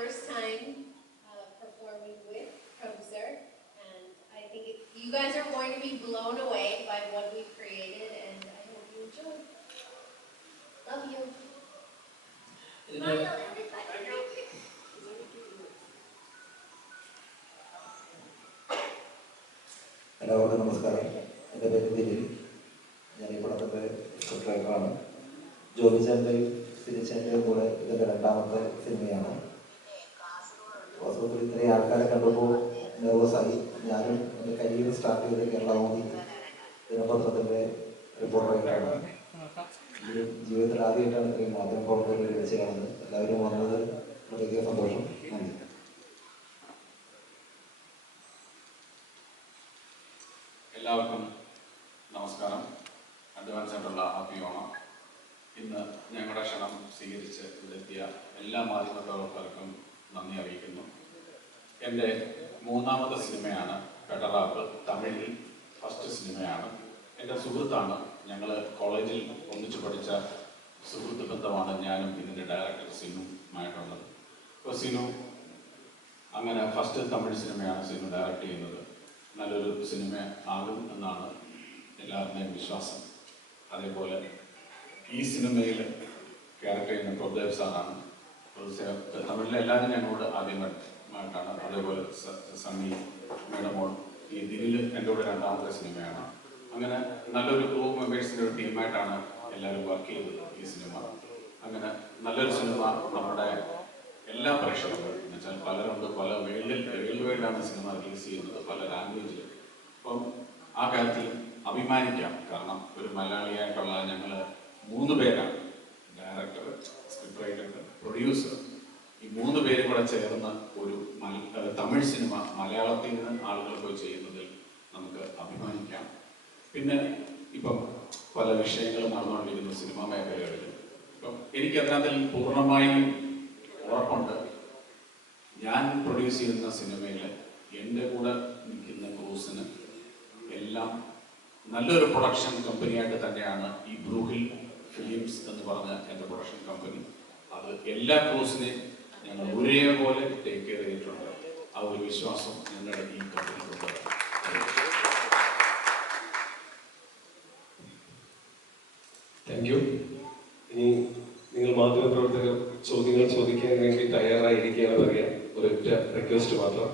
first time performing with Professor, and I think you guys are going to be blown away by what we've created, and I hope you enjoy. Love you. Smile, everybody. എല്ലാവർക്കും നമസ്കാരം. എൻ്റെ പേര് ദിലീപ്. ഞാൻ ഈ പടത്തിൻ്റെ script റൈറ്ററാണ്. ജോബിചാൻ്റെയും സിരിച്ചാൻ്റെയും കൂടെ ഇതിൻ്റെ രണ്ടാമത്തെ സിനിമയാണ്. വാസ്തവത്തിൽ ഇത്രയും ആൾക്കാരെ കണ്ടപ്പോൾ നെർവസായി. ഞാനും എൻ്റെ കരിയർ സ്റ്റാർട്ട് ചെയ്ത് കേരളകൗമുദി ദിനപത്രത്തിൻ്റെ റിപ്പോർട്ടറായിട്ടാണ്. ജീവിതത്തിൽ ആദ്യമായിട്ടാണ് ഇത്രയും മാധ്യമ പ്രവർത്തകരെ വിളിച്ച് കാണുന്നത്. എല്ലാവരും വന്നത് വളരെ സന്തോഷം. നന്ദി. എല്ലാവർക്കും നമസ്കാരം. അഡ്വാൻസ് ആയിട്ടുള്ള ഹാപ്പി ഓണം. ഇന്ന് ഞങ്ങളുടെ ക്ഷണം സ്വീകരിച്ച് ഇവിടെത്തിയ എല്ലാ മാധ്യമപ്രവർത്തകർക്കും നന്ദി അറിയിക്കുന്നു. എൻ്റെ മൂന്നാമത്തെ സിനിമയാണ് ഫെഡറാപ്പ്. തമിഴിൽ ഫസ്റ്റ് സിനിമയാണ്. എൻ്റെ സുഹൃത്താണ്. ഞങ്ങൾ കോളേജിൽ ഒന്നിച്ച് പഠിച്ച സുഹൃത്ത് ബന്ധമാണ് ഞാനും ഇതിൻ്റെ ഡയറക്ടർ സിനുമായിട്ടുള്ളത്. അപ്പോൾ സിനു അങ്ങനെ ഫസ്റ്റ് തമിഴ് സിനിമയാണ് സിനു ഡയറക്റ്റ് ചെയ്യുന്നത്. നല്ലൊരു സിനിമ ആകും എന്നാണ് എല്ലാവരുടെയും വിശ്വാസം. അതേപോലെ ഈ സിനിമയിൽ ക്യാരക്ടർ ചെയ്യുന്ന പ്രഭുദേവ് സാറാണ്. തമിഴിലെ എല്ലാവരും ഞങ്ങളോട് ആദ്യമായിട്ടാണ്. അതേപോലെ സണ്ണി മേഡമോൾ ഈ ദിനിൽ എൻ്റെ കൂടെ രണ്ടാമത്തെ സിനിമയാണ്. അങ്ങനെ നല്ലൊരു ഗ്രൂപ്പ് മെമ്പേഴ്സിൻ്റെ ഒരു ടീമായിട്ടാണ് എല്ലാവരും വർക്ക് ചെയ്തത് ഈ സിനിമ. അങ്ങനെ നല്ലൊരു സിനിമ നമ്മുടെ എല്ലാ പ്രേക്ഷകർക്കും എന്നുവെച്ചാൽ പലരുണ്ട്, പല വേൾഡ് വൈഡാണ് സിനിമ റിലീസ് ചെയ്യുന്നത്, പല ലാംഗ്വേജിൽ. അപ്പം ആ കാര്യത്തിൽ അഭിമാനിക്കാം. കാരണം ഒരു മലയാളിയായിട്ടുള്ള ഞങ്ങൾ 3 പേരാണ്, ഡയറക്ടർ, സ്ക്രിപ്റ്റ് റൈറ്റർ, പ്രൊഡ്യൂസർ. ഈ 3 പേരും കൂടെ ചേർന്ന് ഒരു തമിഴ് സിനിമ മലയാളത്തിൽ നിന്ന് ആളുകൾ പോയി ചെയ്യുന്നതിൽ നമുക്ക് അഭിമാനിക്കാം. പിന്നെ ഇപ്പം പല വിഷയങ്ങളും നടന്നുകൊണ്ടിരിക്കുന്നു സിനിമാ മേഖലകളിൽ. ഇപ്പം എനിക്കതിനകത്തിൽ പൂർണ്ണമായും ഉറപ്പുണ്ട്. ഞാൻ പ്രൊഡ്യൂസ് ചെയ്യുന്ന സിനിമയിൽ എൻ്റെ കൂടെ നിൽക്കുന്ന ക്രൂസിന് എല്ലാം നല്ലൊരു പ്രൊഡക്ഷൻ കമ്പനിയായിട്ട് തന്നെയാണ് ഈ ബ്രൂഹിൽ ഫിലിംസ് എന്ന് പറഞ്ഞ എൻ്റെ പ്രൊഡക്ഷൻ കമ്പനി. അത് എല്ലാ ക്രൂസിനെയും ഞങ്ങൾ ഒരേപോലെ ടേക്ക് കെയർ ചെയ്തിട്ടുണ്ട്. ആ ഒരു വിശ്വാസം ഞങ്ങളുടെ ഈ കമ്പനിക്കുണ്ട്. Thank you. ഇനി നിങ്ങൾ മാധ്യമപ്രവർത്തകർ ചോദ്യങ്ങൾ ചോദിക്കാൻ വേണ്ടി തയ്യാറായിരിക്കുകയാണെന്ന് അറിയാം. ഒരൊറ്റ റിക്വസ്റ്റ് മാത്രം,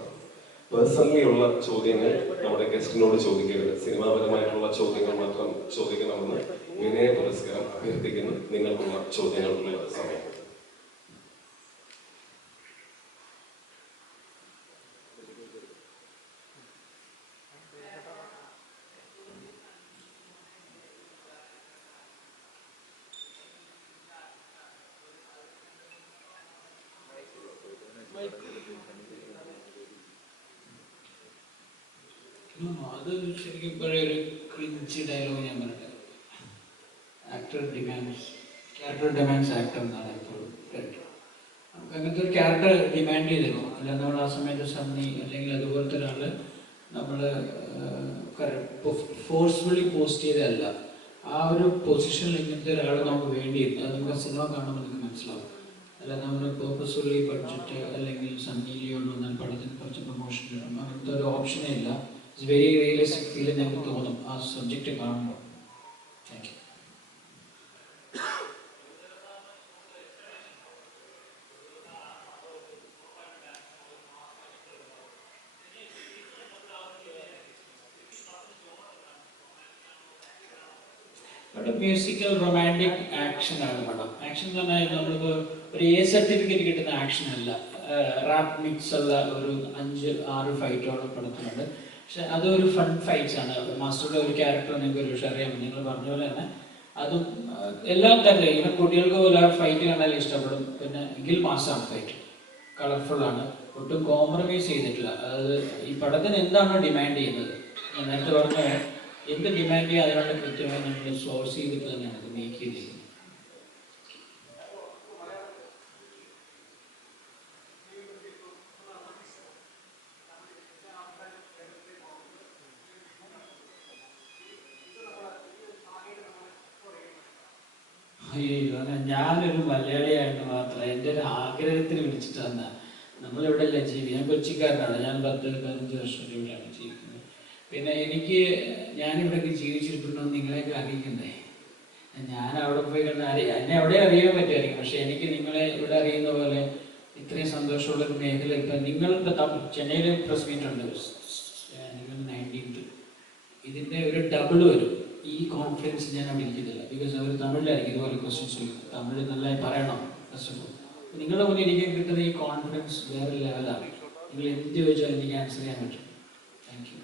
പേഴ്സണലി ഉള്ള ചോദ്യങ്ങൾ നമ്മുടെ ഗസ്റ്റിനോട് ചോദിക്കരുത്. സിനിമാപരമായിട്ടുള്ള ചോദ്യങ്ങൾ മാത്രം ചോദിക്കണമെന്ന് വിനയ പുരസ്കാരം അഭ്യർത്ഥിക്കുന്നു. നിങ്ങൾക്കുള്ള ചോദ്യങ്ങൾക്കുള്ള സമയം. അത് ശരിക്കും പഴയ ഒരു ക്രിഞ്ച് ഡയലോഗ് ഞാൻ പറഞ്ഞത്. ക്യാരക്ടർ ഡിമാൻഡ്സ് ആക്ടർ എന്നാണ് എപ്പോഴും കേട്ടത്. നമുക്ക് അങ്ങനത്തെ ഒരു ക്യാരക്ടർ ഡിമാൻഡ് ചെയ്തിരുന്നു. അല്ല നമ്മൾ ആ സമയത്ത് സണ്ണി അല്ലെങ്കിൽ അതുപോലത്തെ ഒരാൾ നമ്മൾ ഫോഴ്സ്ഫുള്ളി പോസ്റ്റ് ചെയ്തതല്ല. ആ ഒരു പൊസിഷനിൽ ഇങ്ങനത്തെ ഒരാൾ നമുക്ക് വേണ്ടിയിരുന്നു. അത് നമുക്ക് സിനിമ കാണുമ്പോൾ നമുക്ക് മനസ്സിലാവും. അല്ല നമ്മൾ പേർപ്പസ്ഫുള്ളി ബഡ്ജറ്റ് അല്ലെങ്കിൽ സണ്ണി ലിയോൺ വന്നാൽ പടത്തിന് കുറച്ച് പ്രൊമോഷൻ കിട്ടും, അങ്ങനത്തെ ഒരു ഓപ്ഷനേ ഇല്ല. ഇറ്റ്സ് വെരി റിയലിസ്റ്റിക് ഫീൽ ഞങ്ങൾക്ക് തോന്നും ആ സബ്ജക്റ്റ് കാണുമ്പോൾ. Thank you. Musical romantic action ആണ് പടം. ആക്ഷൻ എന്ന് പറഞ്ഞാൽ നമ്മളിപ്പോൾ ഒരു A സർട്ടിഫിക്കറ്റ് കിട്ടുന്ന ആക്ഷൻ അല്ല. റാപ്പ് മിക്സ് ഉള്ള ഒരു 5-6 ഫൈറ്റോളം പടത്തിലുണ്ട്. പക്ഷെ അതൊരു ഫൺ ഫൈറ്റ്സ് ആണ്. മാസ്റ്ററുടെ ഒരു ക്യാരക്ടർ നിങ്ങൾക്ക് ഒരു പക്ഷേ അറിയാം. നിങ്ങൾ പറഞ്ഞ പോലെ തന്നെ അതും എല്ലാം തന്നെ ഇവൻ കുട്ടികൾക്ക് പോലെ ആ ഫൈറ്റ് കണ്ടാൽ ഇഷ്ടപ്പെടും. പിന്നെ എങ്കിൽ മാസമാണ് ഫൈറ്റ്, കളർഫുള്ളാണ്, ഒട്ടും കോംപ്രമൈസ് ചെയ്തിട്ടില്ല. അതായത് ഈ പടത്തിന് എന്താണോ ഡിമാൻഡ് ചെയ്യുന്നത്, ഞാൻ നേരത്തെ പറഞ്ഞ എന്ത് ഡിമാൻഡ് ചെയ്യുക അതിനുള്ള കൃത്യമായി നമ്മൾ സോഴ്സ് ചെയ്തിട്ട് തന്നെയാണ് ഇത് മേക്ക് ചെയ്തിരിക്കുന്നത്. അയ്യോ, ഞാനൊരു മലയാളിയായിട്ട് മാത്രം എൻ്റെ ഒരു ആഗ്രഹത്തിന് വിളിച്ചിട്ട് വന്ന നമ്മളിവിടെയല്ല ജീവിക്കുന്നത്. ഞാൻ കൊച്ചിക്കാരനാണ്, ഞാൻ 10-15 വർഷം ഇവിടെയാണ് ജീവിക്കുന്നത്. പിന്നെ എനിക്ക് ഞാനിവിടെയൊക്കെ ജീവിച്ചിട്ടുണ്ടോ എന്ന് നിങ്ങളെയൊക്കെ അറിയിക്കണ്ടേ? ഞാൻ അവിടെ പോയി കണ്ടാൽ എന്നെ അവിടെ അറിയാൻ പറ്റുമായിരിക്കും, പക്ഷെ എനിക്ക് നിങ്ങളെ ഇവിടെ അറിയുന്ന പോലെ ഇത്രയും സന്തോഷമുള്ള ഒരു മേഖല ഇപ്പം നിങ്ങളിപ്പോൾ ചെന്നൈയിൽ പ്രസ് മീറ്റ് ഉണ്ട്, നിങ്ങൾ 19th, ഇതിൻ്റെ ഒരു ഡബിൾ വരും. ഈ കോൺഫിഡൻസ് ഞാൻ അവിടെ ഇരിക്കുന്നില്ല, ബിക്കോസ് അവർ തമിഴിലായിരിക്കും ഇതുപോലെ ക്വസ്റ്റ്യൻസ് ചോദിക്കും, തമിഴ് നല്ലതായി പറയണം ഫസ്റ്റ് ഓഫ് ഓൾ. നിങ്ങളുടെ മുന്നിൽ എനിക്ക് കിട്ടുന്ന ഈ കോൺഫിഡൻസ് വേറെ ലെവലാണ്. നിങ്ങൾ എന്ത് ചോദിച്ചാലും എനിക്ക് ആൻസർ ചെയ്യാൻ പറ്റും. Thank you.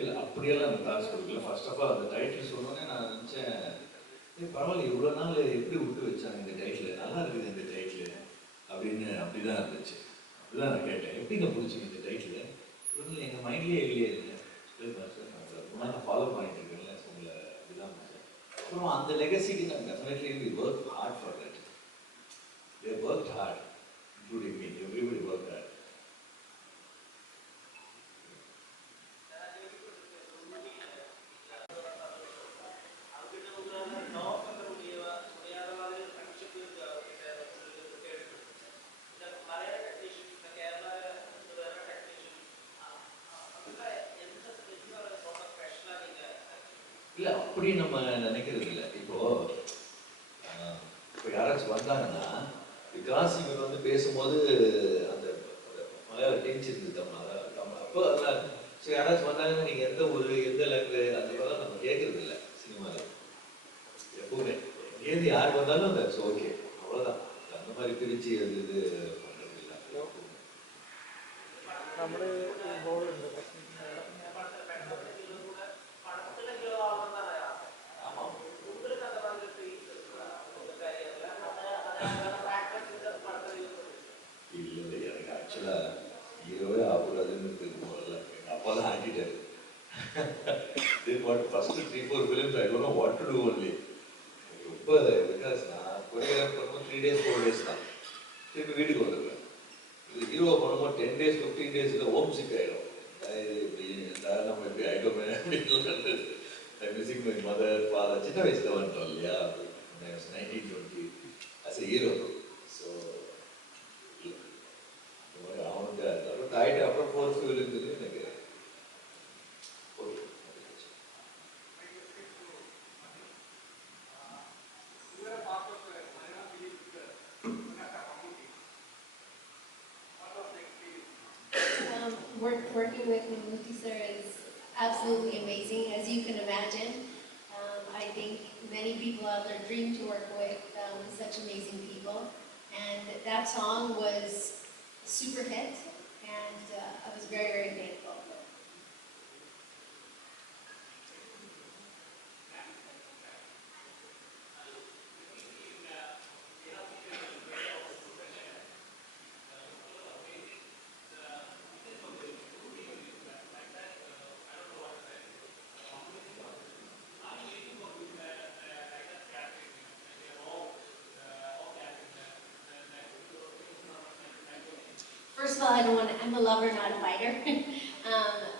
இல்லை அப்படியெல்லாம் அந்த டாஸ்க் கொடுக்கல. ஃபர்ஸ்ட் ஆஃப் ஆல் அந்த டைட்டில் சொன்னோன்னே நான் நினச்சேன், பரவாயில்ல இவ்வளோ நாள் எப்படி விட்டு வச்சாங்க இந்த டைட்டில், நல்லா இருக்குது இந்த டைட்டில் அப்படின்னு. அப்படிதான் இருந்துச்சு. அப்படிதான் நான் கேட்டேன், எப்படிங்க பிடிச்சிங்க இந்த டைட்டில்? இவங்க எங்கள் மைண்ட்லேயே இல்லையே இல்லை நான் ஃபாலோ பண்ணிட்டு இருக்கேன்ல உங்களை, அப்படிதான் இருந்துச்சு. அப்புறம் அந்த லெகசிக்கு நான் definitely we work hard for that. They work hard, including me, everybody work hard. இல்லை அப்படி நம்ம நினைக்கிறது இல்லை. இப்போ யாராச்சும் வந்தாங்கன்னா விகாஸ் இவர் வந்து பேசும்போது அந்த மலையாள டென்ஷன் தமிழ் அப்போ அதெல்லாம் சரி, யாராச்சும் வந்தாங்கன்னா நீங்கள் எந்த ஊர் எந்த லாங்குவேஜ் அந்த மாதிரிலாம் நம்ம கேட்கறது இல்லை சினிமாவில் எப்பவுமே. ஏது யார் வந்தாலும் அந்த ஓகே அவ்வளோதான், அந்த மாதிரி பிரித்து அது இது பண்ணுறது இல்லை. இல்லை எனக்கு ஆக்சுவலாக ஹீரோவே ஆகக்கூடாதுன்னு முதல்ல எங்கள் அப்பா தான் ஆக்கிட்டாரு. First 3-4 films I don't know what to do only. ரொம்ப பிகாஸ் நான் கொரியோகிராஃப் பண்ணும்போது 3 days 4 days தான், திருப்பி வீட்டுக்கு வந்துடுவேன். இது ஹீரோ பண்ணும்போது 10 days 15 days ஹோம் சிக் ஆகிடும். நம்ம எப்படி ஆகிட்டோமே அப்படின்னு மிஸ்ஸிங் மை மதர் ஃபாதர். சின்ன வயசில் வந்துட்டோம் இல்லையா, 1920 as a hero. ஸோ அவனுக்கு அப்புறம் ஆகிட்டு அப்புறம் 4th இருந்தது எனக்கு okay. Working with Mammootty sir is absolutely amazing, as you can imagine. I think many people out there dream to work with such amazing people, and that song was a super hit, and I was very, very thankful. First of all, I'm a lover, not a fighter.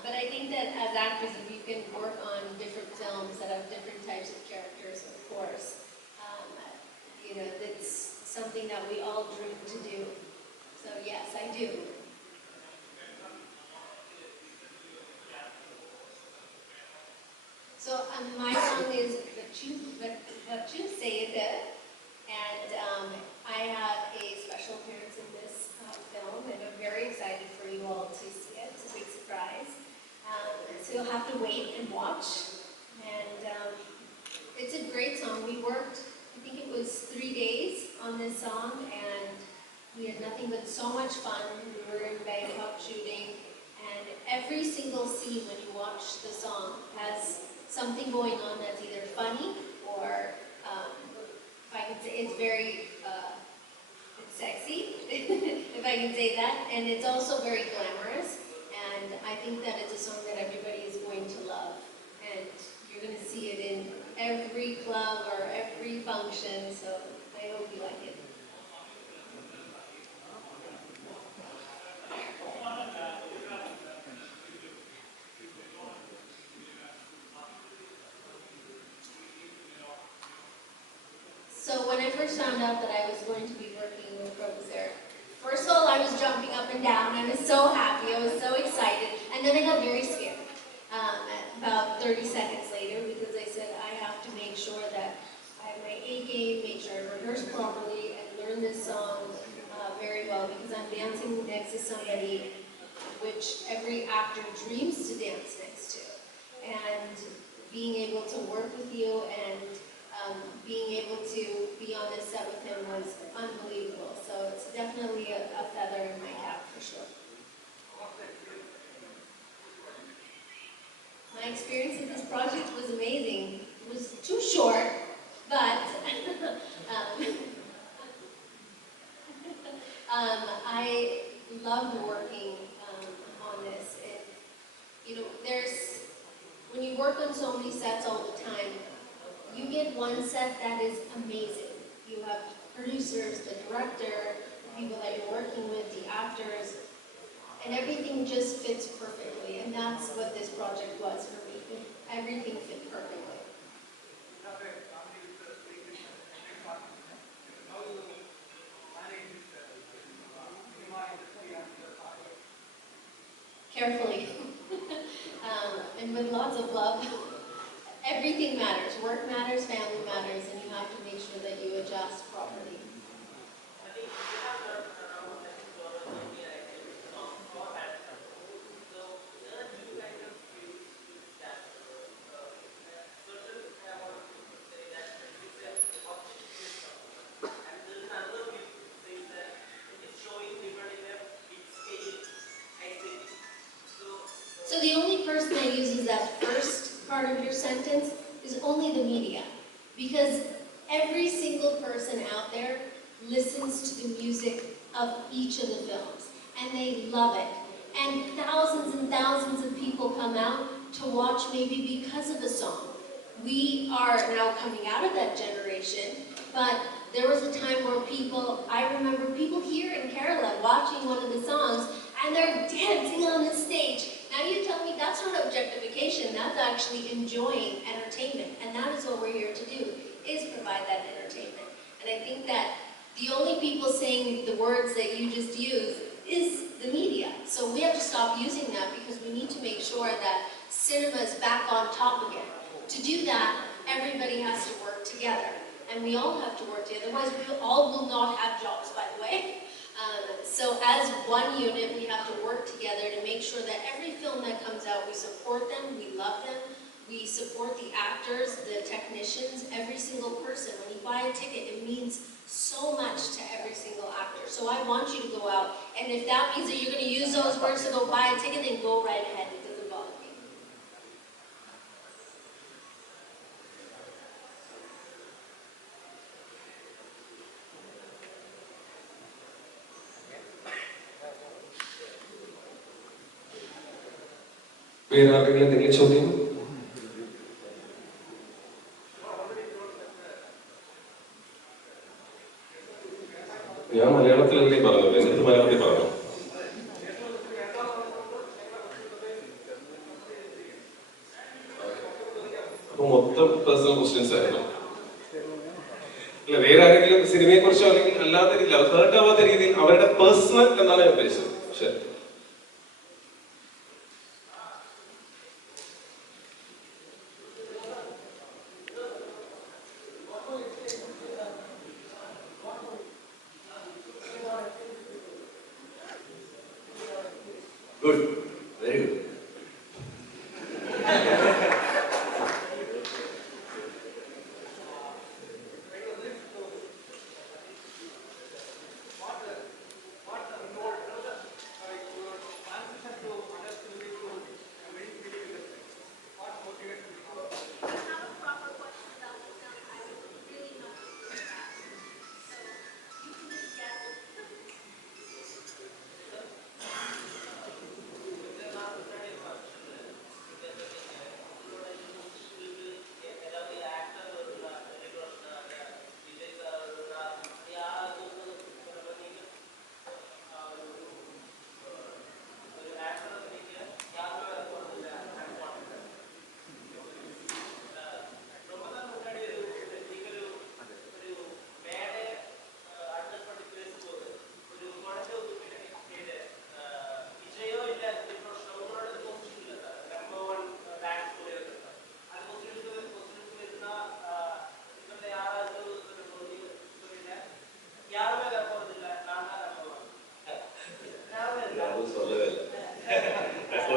But I think that as actors, if you can work on different films that have different types of characters, of course, that's something that we all dream to do. So yes, I do. So my song is What You Say It, and I have a special appearance in this film, and I'm very excited for you all to see it. It's a big surprise. So you'll have to wait and watch. And it's a great song. We worked, I think it was 3 days on this song, and we had nothing but so much fun. We were in Bangkok shooting, and every single scene when you watch the song has something going on that's either funny or, if I could say, it's very it's sexy, if I can say that, and it's also very glamorous, and And I think that it's a song that everybody is going to love. And you're going to see it in every club or every function, so I hope you like it. So when I first found out that I was going to be working with Professor, first of all, I was jumping up and down. I was so happy. I was so excited. And then I got very scared about 30 seconds later because I said I have to make sure that I have my A game, make sure I rehearse properly, and learn this song very well because I'm dancing next to somebody which every actor dreams to dance next to. And being able to work with you and being able to be on this set with him was unbelievable. So it's definitely a feather in my cap for sure. My experience with this project was amazing. It was too short, but I loved working on this. When you work on so many sets all the time, you get one set that is amazing. You have producers, the director, the people that you're working with, the actors, and everything just fits perfectly. And that's what this project was for me. Everything fit perfectly. Carefully. And with lots of love. Everything matters. Work matters, family matters, and you have to make sure that you adjust properly. So the only person that uses that first part of your sentence is only the media. Because every single person out there listens to the music of each of the films. And they love it. And thousands of people come out to watch maybe because of the song. We are now coming out of that generation, but there was a time where I remember people here in Kerala watching one of the songs and they're dancing on the stage. Now you tell me that's not objectification, that's actually enjoying entertainment. And that is what we're here to do, is provide that entertainment. And I think that the only people saying the words that you just used is the media. So we have to stop using that because we need to make sure that cinema is back on top again. To do that, everybody has to work together. And we all have to work together, otherwise we all will not have jobs, by the way. So as one unit, we have to work together to make sure that every film that comes out, we support them, we love them, we support the actors, the technicians, every single person. When you buy a ticket, it means so much to every single actor. So I want you to go out, and if that means that you're going to use those words to go buy a ticket, then go right ahead. It doesn't bother me. വേറെ ആർക്കെങ്കിലും എന്തെങ്കിലും ചോദ്യം? ഞാൻ മലയാളത്തിലല്ലേ പറഞ്ഞത്, എന്നിട്ട് മലയാളത്തിൽ പറഞ്ഞു. അപ്പൊ മൊത്തം പേഴ്സണൽ ക്വസ്റ്റ്യൻസ് ആയിരുന്നു. അല്ല, വേറെ ആരെങ്കിലും സിനിമയെ കുറിച്ചോ അല്ലെങ്കിൽ അല്ലാത്ത രീതിയിൽ ഹേർട്ട് ആവാത്ത രീതിയിൽ അവരുടെ പേഴ്സണൽ എന്നാണ് ഞാൻ ഉദ്ദേശിച്ചത്. ശരി. Good, very good.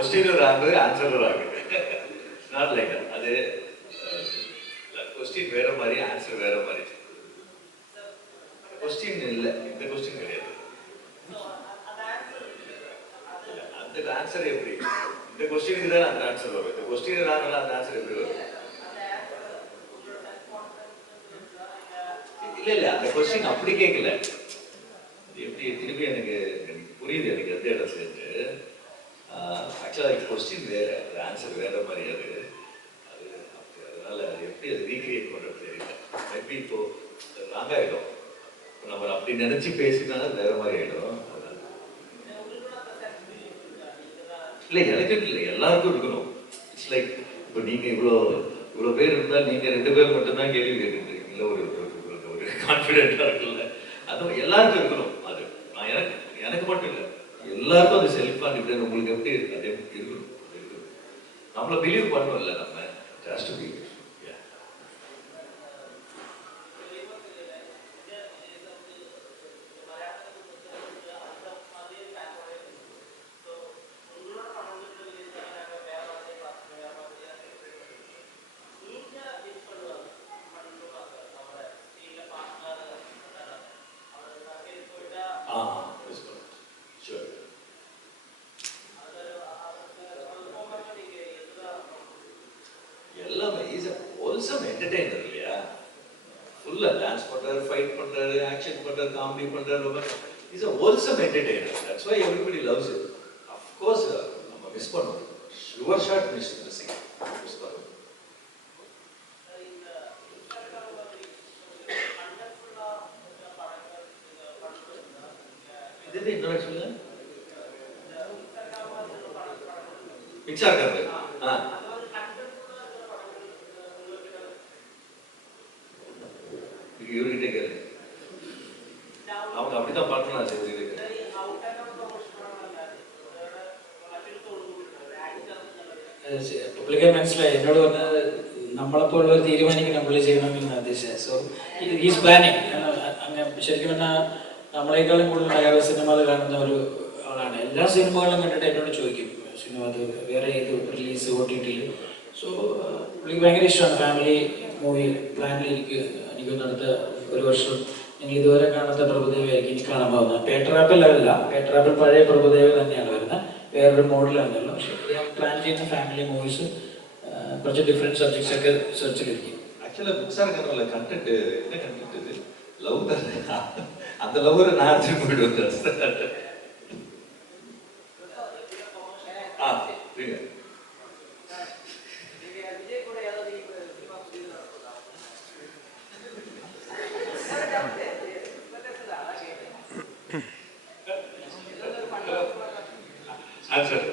Question rank answer rank not like അത് ക്വസ്റ്റ്യൻ വേറെ மாதிரி ஆன்சர் வேற மாதிரி क्वेश्चन இல்ல இந்த क्वेश्चन கிடையாது அந்த ஆன்சர் எப்படி இந்த क्वेश्चனுக்கு தான் அந்த ஆன்சர் வரும் இந்த क्वेश्चन ராங்கல அந்த ஆன்சர் எப்படி வரும் இல்ல அந்த क्वेश्चन அப்படி கேட்கல எப்படி திருப்பி எனக்கு புரியுது எனக்கு எந்த இடத்துல இருந்து ஆக்சுவலா क्वेश्चन வேற ஆன்சர் வேற மாதிரி அது அதனால எப்படி அது ரீக்ரியேட் பண்றது தெரியல மேபி இப்போ ராங்காயிடும் நம்ம அப்படி நினைச்சு பேசினா வேற மாதிரி ஆயிடும் இல்ல எனக்கு இல்லை எல்லாருக்கும் இருக்கணும் இட்ஸ் லைக் இப்போ நீங்க இவ்வளோ பேர் இருந்தா நீங்க 2 பேர் மட்டும்தான் கேள்வி கேட்டுருக்கீங்க இல்லை ஒரு கான்ஃபிடென்ட்டா இருக்குல்ல அது எல்லாருக்கும் இருக்கணும் அது நான் எனக்கு மட்டும் இல்லை எல்லாருக்கும் அது செல்ஃப் கான்ஃபிடென்ட் உங்களுக்கு எப்படி இருக்கு அதே இருக்கணும் நம்மள பிலீவ் பண்ணணும்ல நம்ம ஜஸ்ட் பி எல்லாமே இஸ் ஹோல்சம் என்டர்டெய்னர் இல்லையா ஃபுல்லா டான்ஸ் பண்றாரு ஃபைட் பண்றாரு ஆக்ஷன் பண்றாரு காமெடி பண்றாரு is a wholesome entertainer that's why everybody loves it of course நம்ம மிஸ் பண்ணுவோம் ஷுவர் ஷாட் மிஸ் பண்ணுவோம் இது இன்னொரு சொல்லுங்க பிக்சார் கர்றது இவர்கிட்ட கேளு அவங்க அப்படிதான் பண்ணலாம் சரி പുള്ളിക്ക് മനസ്സിലായി എന്നോട് പറഞ്ഞത് നമ്മളെപ്പോലുള്ളവർ തീരുമാനിക്കണം പുള്ളി ചെയ്യണമെന്ന് ഉദ്ദേശിച്ചത് സോ ഈസ് പ്ലാനിങ് അങ്ങനെ ശരിക്കും പറഞ്ഞാൽ നമ്മളെക്കാളും കൂടുതൽ മലയാള സിനിമകൾ കാണുന്ന ഒരു ആളാണ് എല്ലാ സിനിമകളും കണ്ടിട്ട് എന്നോട് ചോദിക്കും സിനിമ അത് വേറെ ഏത് റിലീസ് OTT സോ പുള്ളിക്ക് ഭയങ്കര ഇഷ്ടമാണ് ഫാമിലി മൂവി പ്ലാനിലിരിക്കുക എനിക്കൊന്ന് അടുത്ത ഒരു വർഷം നിങ്ങൾ ഇതുവരെ കാണാത്ത പ്രഭുദേവയായിരിക്കും എനിക്ക് കാണാൻ പോകുന്നത് പേട്ടറാപ്പിലല്ല പേട്ടറാപ്പിൽ പഴയ പ്രഭുദേവ തന്നെയാണ് വരുന്നത് വേറൊരു മോഡലാണല്ലോ പക്ഷേ ഞാൻ പ്ലാൻ ചെയ്യുന്ന ഫാമിലി മൂവീസ് കുറച്ച് ഡിഫറെൻറ്റ് സബ്ജക്ട്സ് ഒക്കെ സെർച്ചിലിരിക്കും ஆக்சுவலா மிக்சார் கனவுல கண்டென்ட் என்ன கண்டென்ட் இது லவ் தானே அந்த லவ்வரை நான் திரும்ப போயிடுவேன் புரியுங்க ஆன்சர்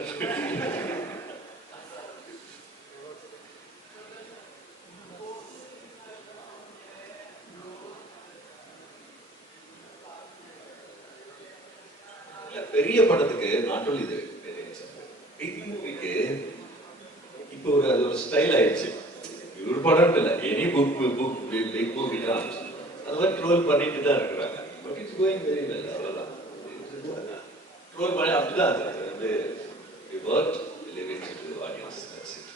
பெரிய படத்துக்கு நாட் ஒன்லி இது பிக் மூவிக்கு இப்போ அது ஒரு ஸ்டைல் ஆயிடுச்சு ஒரு படம் இல்லை எனி புக் பிக் மூவி தான் அது மாதிரி ட்ரோல் பண்ணிட்டு தான் இருக்கிறாங்க but it's going very well அவ்வளோதான் ட்ரோல் பண்ணி அப்படிதான் அது வந்து work living to audience that's it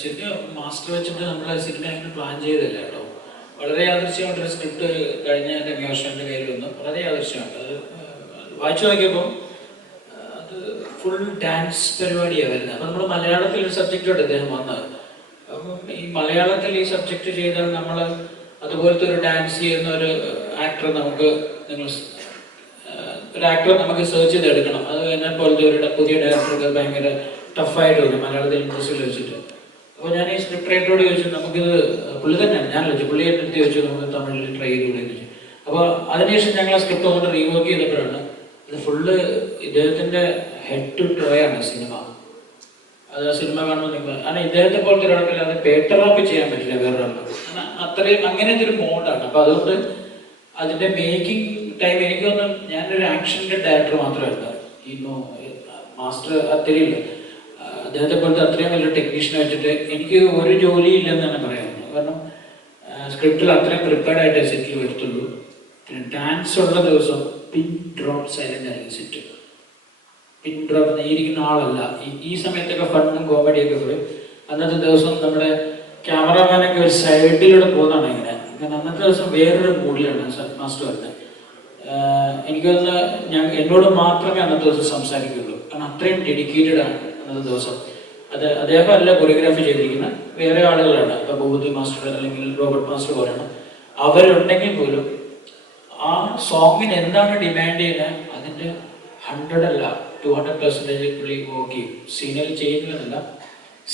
ശരിക്കും മാസ്റ്റർ വെച്ചിട്ട് നമ്മൾ സിനിമ അങ്ങനെ പ്ലാൻ ചെയ്തില്ല കേട്ടോ വളരെ യാദൃശ്യമായിട്ടൊരു സ്ക്രിപ്റ്റ് കഴിഞ്ഞ എൻ്റെ മ്യൂസിയൻ്റെ കയ്യിൽ വന്നു വളരെ യാദൃശ്യമായിട്ട് അത് വായിച്ചു നോക്കിയപ്പം അത് ഫുൾ ഡാൻസ് പരിപാടിയാണ് വരുന്നത് അപ്പം നമ്മൾ മലയാളത്തിൽ ഒരു സബ്ജക്റ്റോട് അദ്ദേഹം വന്നത് അപ്പം ഈ മലയാളത്തിൽ ഈ സബ്ജക്റ്റ് ചെയ്താൽ നമ്മൾ അതുപോലത്തെ ഒരു ഡാൻസ് ചെയ്യുന്ന ഒരു ആക്ടർ നമുക്ക് നമുക്ക് സെർച്ച് ചെയ്തെടുക്കണം അത് എന്നെ പോലത്തെ ഒരു പുതിയ ഡയറക്ടർക്ക് ഭയങ്കര ടഫായിട്ട് തോന്നി മലയാളത്തിൽ ഇൻഡസ്ട്രിയിൽ വെച്ചിട്ട് അപ്പോൾ ഞാൻ ഈ സ്ക്രിപ്റ്റ് റൈറ്ററോട് ചോദിച്ചു നമുക്കിത് പുള്ളി തന്നെയാണ് ഞാനല്ല ചോദിച്ചു പുള്ളി എൻ്റെ അടുത്ത് ചോദിച്ചു നമുക്ക് തമിഴിൽ ട്രൈ ചെയ്തുകൂടെ എന്ന് ചോദിച്ചു അപ്പോൾ അതിനുശേഷം ഞങ്ങൾ ആ സ്ക്രിപ്റ്റ് കൊണ്ട് റീവർക്ക് ചെയ്തപ്പോഴാണ് ഇത് ഫുള്ള് ഇദ്ദേഹത്തിൻ്റെ ഹെഡ് ടു ടോയാണ് സിനിമ. അത് ആ സിനിമ കാണുമ്പോൾ നിങ്ങൾ കാരണം ഇദ്ദേഹത്തെ പോലത്തെ ഒരാൾക്കല്ല അത് പേട്ടറാപ്പ് ചെയ്യാൻ പറ്റില്ല വേറൊരാൾക്ക്. കാരണം അത്രയും അങ്ങനത്തെ ഒരു മോഡാണ്. അപ്പോൾ അതുകൊണ്ട് അതിൻ്റെ മേക്കിംഗ് ടൈം എനിക്ക് തോന്നുന്നു ഞാനൊരു ആക്ഷൻ്റെ ഡയറക്ടർ മാത്രമല്ല, ഈ മാസ്റ്റർ അത്രയില്ല അദ്ദേഹത്തെ പോലത്തെ അത്രയും വലിയ ടെക്നീഷ്യനെ വെച്ചിട്ട് എനിക്ക് ഒരു ജോലിയില്ലെന്ന് തന്നെ പറയാറുണ്ട്. കാരണം സ്ക്രിപ്റ്റിൽ അത്രയും പ്രിപ്പയർഡ് ആയിട്ട് സെറ്റിൽ വരുത്തുള്ളൂ. പിന്നെ ഡാൻസ് ഉള്ള ദിവസം പിൻ ഡ്രോപ്പ് സൈലൻ്റ് ആയിരിക്കും സെറ്റ്. പിൻ ഡ്രോപ്പ് നേരിക്കുന്ന ആളല്ല. ഈ സമയത്തൊക്കെ ഫണ്ടും കോമഡിയൊക്കെ വരും. അന്നത്തെ ദിവസം നമ്മുടെ ക്യാമറമാനൊക്കെ ഒരു സൈഡിലൂടെ പോകുന്നതാണ് ഇങ്ങനെ. കാരണം അന്നത്തെ ദിവസം വേറൊരു മൂഡിലാണ് മാസ്റ്റർ വരുന്നത്. എനിക്ക് തോന്നുന്നു എന്നോട് മാത്രമേ അന്നത്തെ ദിവസം സംസാരിക്കുള്ളൂ. കാരണം അത്രയും ഡെഡിക്കേറ്റഡ് ആണ് അന്നത്തെ ദിവസം. അദ്ദേഹം അല്ല കൊറിയോഗ്രാഫി ചെയ്തിരിക്കുന്ന വേറെ ആളുകളാണ്. ഇപ്പോൾ ഭൂപതി മാസ്റ്റർ അല്ലെങ്കിൽ റോബർട്ട് മാസ്റ്റർ പോലെയാണ്. അവരുണ്ടെങ്കിൽ പോലും ആ സോങ്ങിന് എന്താണ് ഡിമാൻഡ് ചെയ്യുന്നത് അതിൻ്റെ 100 അല്ല 200% പുള്ളി വർക്ക് ചെയ്യും. സീനുകൾ ചെയ്യുന്നതല്ല,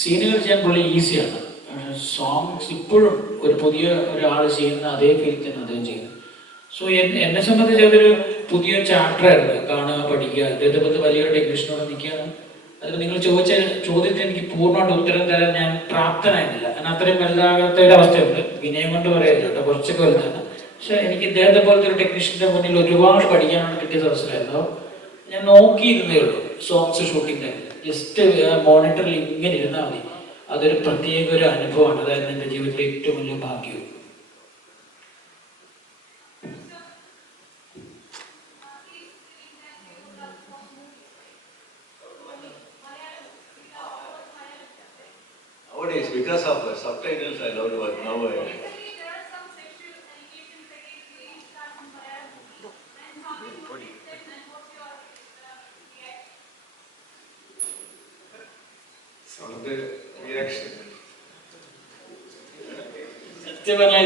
സീനുകൾ ചെയ്യാൻ പുള്ളി ഈസിയാണ്. സോങ്സ് ഇപ്പോഴും ഒരു പുതിയ ഒരാൾ ചെയ്യുന്ന അതേ ഫീൽ തന്നെ അദ്ദേഹം ചെയ്യുന്നത്. സോ എന്നെ സംബന്ധിച്ച് അതൊരു പുതിയ ചാപ്റ്ററായിരുന്നു. കാണുക, പഠിക്കുക, അദ്ദേഹത്തെ പറ്റി വലിയൊരു ടെക്നീഷ്യനോട് നിൽക്കുകയാണ്. അതിൽ നിങ്ങൾ ചോദിച്ച ചോദ്യത്തിന് എനിക്ക് പൂർണ്ണമായിട്ട് ഉത്തരം തരാൻ ഞാൻ പ്രാപ്തനായിട്ടില്ല. കാരണം അത്രയും വലുതാകാത്ത ഒരു അവസ്ഥയുണ്ട്. വിനയം കൊണ്ട് പറയാറില്ല, കുറച്ചൊക്കെ വലുതാണ്. പക്ഷെ എനിക്ക് ഇദ്ദേഹത്തെ പോലത്തെ ഒരു ടെക്നീഷ്യൻ്റെ മുന്നിൽ ഒരുപാട് പഠിക്കാനാണ് കിട്ടിയ ദിവസമായിരുന്നു. ഞാൻ നോക്കിയിരുന്നേ ഉള്ളൂ സോങ്സ് ഷൂട്ടിംഗ് ടൈമിൽ. ജസ്റ്റ് മോണിറ്ററിൽ ഇങ്ങനെ ഇരുന്നാൽ മതി. അതൊരു പ്രത്യേക ഒരു അനുഭവമാണ്. അതായത് എൻ്റെ ജീവിതത്തിലെ ഏറ്റവും വലിയ ഭാഗ്യവും. Nowadays, because of subtitles, I love to work. Now സത്യം പറഞ്ഞാൽ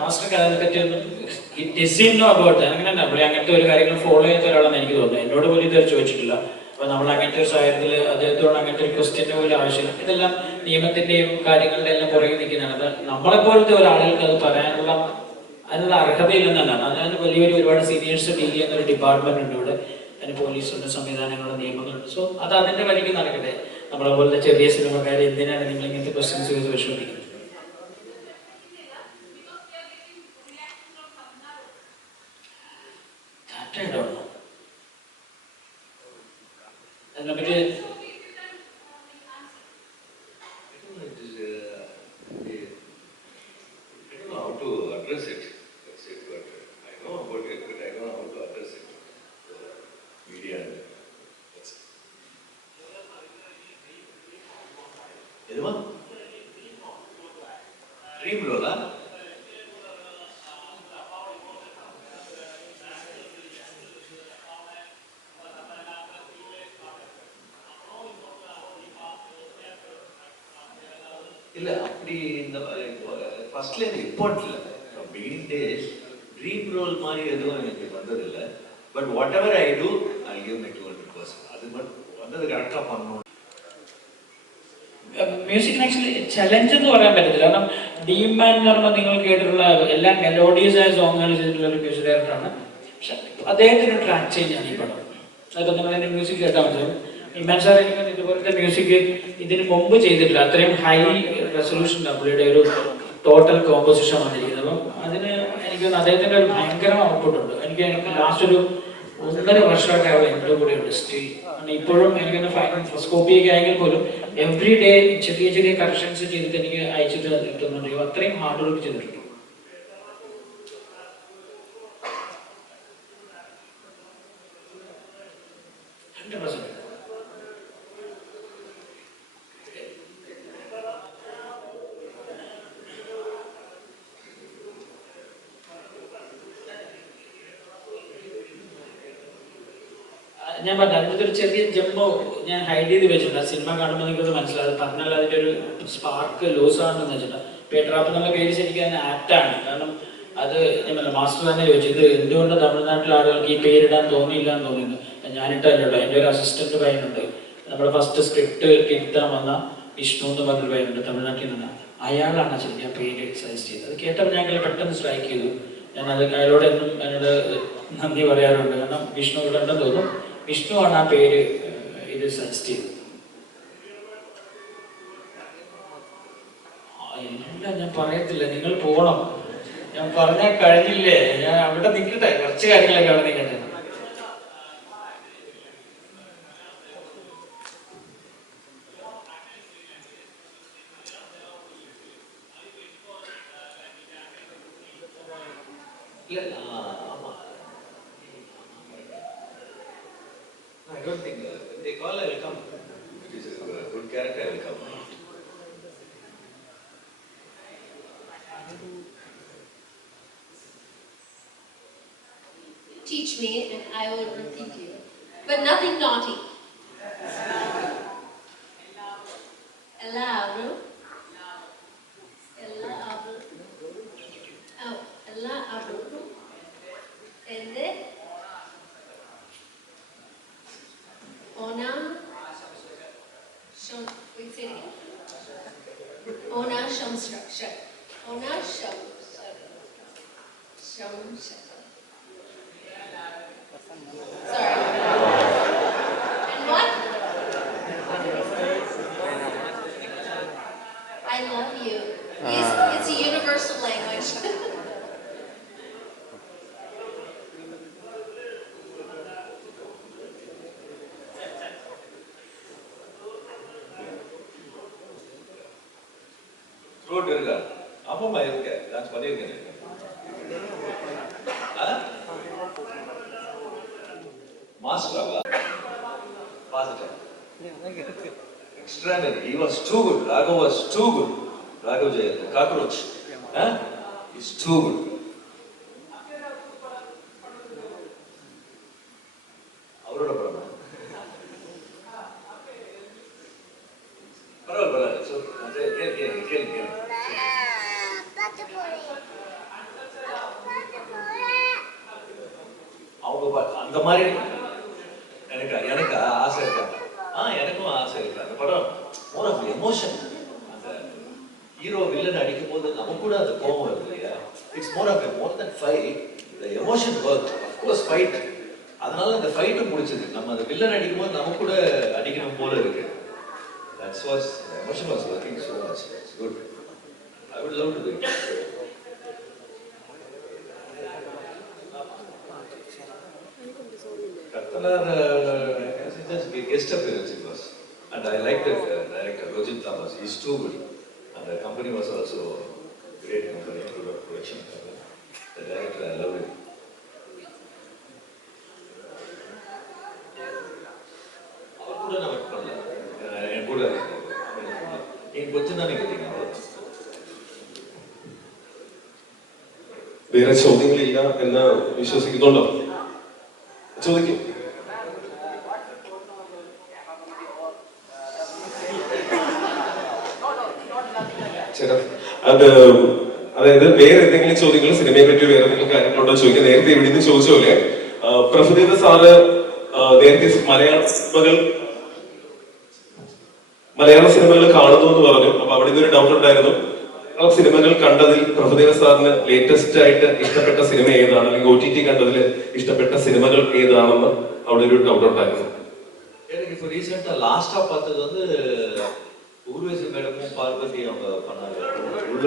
മാസ്റ്റർക്ക് അതിനെ പറ്റി ഒന്നും അബൌട്ട് അങ്ങനെ പുള്ളി അങ്ങനത്തെ ഒരു കാര്യങ്ങൾ ഫോളോ ചെയ്യാത്ത ഒരാളെന്ന് എനിക്ക് തോന്നുന്നു. എന്നോട് പോലും ഇതുവരെ ചോദിച്ചിട്ടില്ല. അപ്പോൾ നമ്മൾ അങ്ങനത്തെ ഒരു സാഹചര്യത്തിൽ അദ്ദേഹത്തോട് അങ്ങനത്തെ ഒരു ക്വസ്റ്റ്യൻ്റെ പോലും ആവശ്യമില്ല. ഇതെല്ലാം നിയമത്തിൻ്റെയും കാര്യങ്ങളുടെ എല്ലാം പുറകെ നിൽക്കുന്നതാണ്. അത് നമ്മളെപ്പോലത്തെ ഒരാളുകൾക്ക് അത് പറയാനുള്ള അതിനുള്ള അർഹതയില്ലെന്നതാണ്. അതിനകത്ത് വലിയൊരു ഒരുപാട് സീനിയേഴ്സ് ഡീൽ ചെയ്യുന്ന ഒരു ഡിപ്പാർട്ട്മെന്റ് ഉണ്ട് ഇവിടെ. അതിന് പോലീസുണ്ട്, സംവിധാനങ്ങളുടെ നിയമങ്ങളുണ്ട്. സോ അത് അതിൻ്റെ വഴിക്ക് നടക്കട്ടെ. നമ്മളെ പോലത്തെ ചെറിയ സിനിമക്കാർ എന്തിനാണ് നിങ്ങൾ ഇങ്ങനത്തെ ക്വസ്റ്റ്യൻസ് ചെയ്ത് വിഷമിക്കുന്നത്? അതിനെപ്പറ്റി how to address it. That's it. But I know about it, but I don't know how to address it. Media. That's it. Eduma? Dream role, huh? இல்லை அப்படி இந்த ஃபர்ஸ்ட்ல எனக்கு இம்பார்ட் இல்லை. பிகினிங் டேஸ் ட்ரீம் ரோல் மாதிரி எதுவும் எனக்கு வந்ததில்லை. But whatever I do I give my 200%. அது மட்டும் வந்தது கரெக்டாக பண்ணணும். മ്യൂസിക്കിന് ആക്ച്വലി ചലഞ്ച് എന്ന് പറയാൻ പറ്റത്തില്ല. കാരണം ഡീമാൻ എന്ന് പറയുമ്പോൾ നിങ്ങൾ കേട്ടിട്ടുള്ള എല്ലാ മെലോഡിയസ് ആയ സോങ്ങുകൾ ചെയ്തിട്ടുള്ള ഒരു മ്യൂസിക് ഡയറക്ടറാണ്. പക്ഷെ അദ്ദേഹത്തിന് ട്രാക്ക് ചേഞ്ച് ആണ് ഈ പടം. അതൊക്കെ നിങ്ങൾ എൻ്റെ മ്യൂസിക് കേട്ടാൽ മനസ്സിലാവും. ഇമാൻ സാർ എനിക്ക് ഇതുപോലത്തെ മ്യൂസിക് ഇതിന് മുമ്പ് ചെയ്തിട്ടില്ല. അത്രയും ഹൈ റെസൊല്യൂഷനാണ് പുള്ളിയുടെ ഒരു ടോട്ടൽ കോമ്പോസിഷൻ വന്നിരിക്കുന്നത്. അപ്പം അതിന് എനിക്ക് അദ്ദേഹത്തിൻ്റെ ഒരു ഭയങ്കര ഔട്ട്പുട്ട് ഉണ്ട്. എനിക്ക് ലാസ്റ്റ് ഒരു 1.5 വർഷമായിട്ട് അയാൾ എൻ്റെ കൂടെ ഉണ്ട് സ്റ്റിൽ. ഇപ്പോഴും എനിക്കൊന്ന് സ്കോപ്പിയൊക്കെ ആയെങ്കിൽ പോലും എവറി ഡേ ചെറിയ ചെറിയ കറക്ഷൻസ് ചെയ്തിട്ട് എനിക്ക് അയച്ചിട്ട് കിട്ടുന്നുണ്ട്. അത്രയും ഹാർഡ് വർക്ക് ചെയ്തിട്ടുണ്ട്. ഞാൻ പറഞ്ഞു അതിൻ്റെ ഒരു ചെറിയ ജമ്പോ ഞാൻ ഹൈഡ് ചെയ്ത് വെച്ചിട്ടുണ്ട്. സിനിമ കാണുമ്പോൾ നിങ്ങൾക്കത് മനസ്സിലാവും. പറഞ്ഞാൽ അതിൻ്റെ ഒരു സ്പാർക്ക് ലൂസ് ആണെന്ന് വെച്ചിട്ടുണ്ട്. പേട്രാപ്പ് എന്നുള്ള പേര് ശരിക്കും അതിന് ആപ്റ്റാണ്. കാരണം അത് ഞാൻ പറഞ്ഞ മാസ്റ്റർ തന്നെ ചോദിച്ചു, ഇത് എന്തുകൊണ്ട് തമിഴ്നാട്ടിലെ ആളുകൾക്ക് ഈ പേരിടാൻ തോന്നിയില്ല എന്ന് തോന്നിയിരുന്നു. ഞാനിട്ടല്ലോ. എൻ്റെ ഒരു അസിസ്റ്റന്റ് പയ്യനുണ്ട്, നമ്മുടെ ഫസ്റ്റ് സ്ക്രിപ്റ്റ് തിരുത്താൻ വന്ന വിഷ്ണു എന്ന് പറഞ്ഞൊരു പയ്യനുണ്ട് തമിഴ്നാട്ടിൽ നിന്ന്. അയാളാണ് ശരിക്കും ആ പേര് സജസ്റ്റ് ചെയ്തത്. അത് കേട്ടപ്പോൾ ഞങ്ങൾ പെട്ടെന്ന് സ്ട്രൈക്ക് ചെയ്തു. ഞാനത് അയാളോട് എന്നും എന്നോട് നന്ദി പറയാറുണ്ട്. കാരണം വിഷ്ണു ഇവിടെ ഉണ്ടെന്ന് തോന്നുന്നു. വിഷ്ണുവാണ് ആ പേര് ഇത് സജസ്റ്റ് ചെയ്തത്. ഇല്ല, ഞാൻ പറയത്തില്ല, നിങ്ങൾ പോകണം. ഞാൻ പറഞ്ഞാൽ കഴിഞ്ഞില്ലേ, ഞാൻ അവിടെ നിൽക്കട്ടെ, കുറച്ച് കാര്യങ്ങളൊക്കെ അവിടെ നിൽക്കട്ടെ. I don't think they call I will come. It is a good character, I will come. Teach me and I will repeat you. But nothing naughty. Allow. Oh, allow. And then Ona Sham. Wait, say it again. Ona Shamstra. Ona Shamstra. Sorry. And what? I love you. It's a universal language. Throat irukka. Appamma irukka. Dance பண்ணிருக்கேன். Master positive. Extraordinary. He was too good. Raghav was too good. Raghav Jayal, the cockroach. He's too good. அவரோட படம் பரவாயில்ல. So, கேள்வி. அவங்க அந்த மாதிரி எனக்கு ஆசை இருக்கா? எனக்கும் ஆசை இருக்கு. அந்த படம் மோர் ஆஃப் எமோஷன். அந்த ஹீரோ வில்லன் அடிக்கும் போது நமக்கு கூட அந்த கோபம் வருது இல்லையா? It's more then fight. The emotion work. Of course fight. அதனால அந்த ஃபைட்டும் முடிச்சது. நம்ம அந்த வில்லன் அடிக்கும் போது நமக்கு கூட அடிக்கணும் போல இருக்கு. That's was emotion was working so much. It's good. I would love to do it. Just guest appearance it was, and I liked the director Rojit Thomas. He's too good, and the company was also a great company, good production company. The director, I love him. அவர் கூட நான் work பண்ணல, என் கூட நீங்க கொஞ்சம் தானே கேட்டீங்க. വേറെ ചോദ്യങ്ങളില്ല എന്ന് വിശ്വസിക്കുന്നുണ്ടോ? ചോദിക്കും. അതായത് വേറെ എന്തെങ്കിലും ചോദ്യങ്ങൾ സിനിമയെ പറ്റി വേറെ എന്തെങ്കിലും കാര്യങ്ങളുണ്ടോ ചോദിക്കാം. നേരത്തെ ഇവിടെ നിന്ന് ചോദിച്ച പോലെ പ്രഭുദേവ സാറ് നേരത്തെ മലയാള സിനിമകൾ കാണുന്നു എന്ന് പറഞ്ഞു. അപ്പൊ അവിടെ നിന്നൊരു ഡൗട്ട് ഉണ്ടായിരുന്നു. ആ സിനിമകൾ കണ്ടതിൽ പ്രഭുദേവ സാറിന് ലേറ്റസ്റ്റ് ആയിട്ട് ഇഷ്ടപ്പെട്ട സിനിമ ഏതാണ്, അല്ലെങ്കിൽ OTT കണ്ടതിൽ ഇഷ്ടപ്പെട്ട സിനിമകൾ ഏതാണെന്ന് അവിടെ ഒരു ഡൗട്ട് ഉണ്ടായിരുന്നു. எனக்கு இப்போ ரீசெண்டாக லாஸ்ட்டாக பார்த்தது ஊர்வசி மேடமும் பார்வதி அவங்க பண்ணாங்க. உள்ள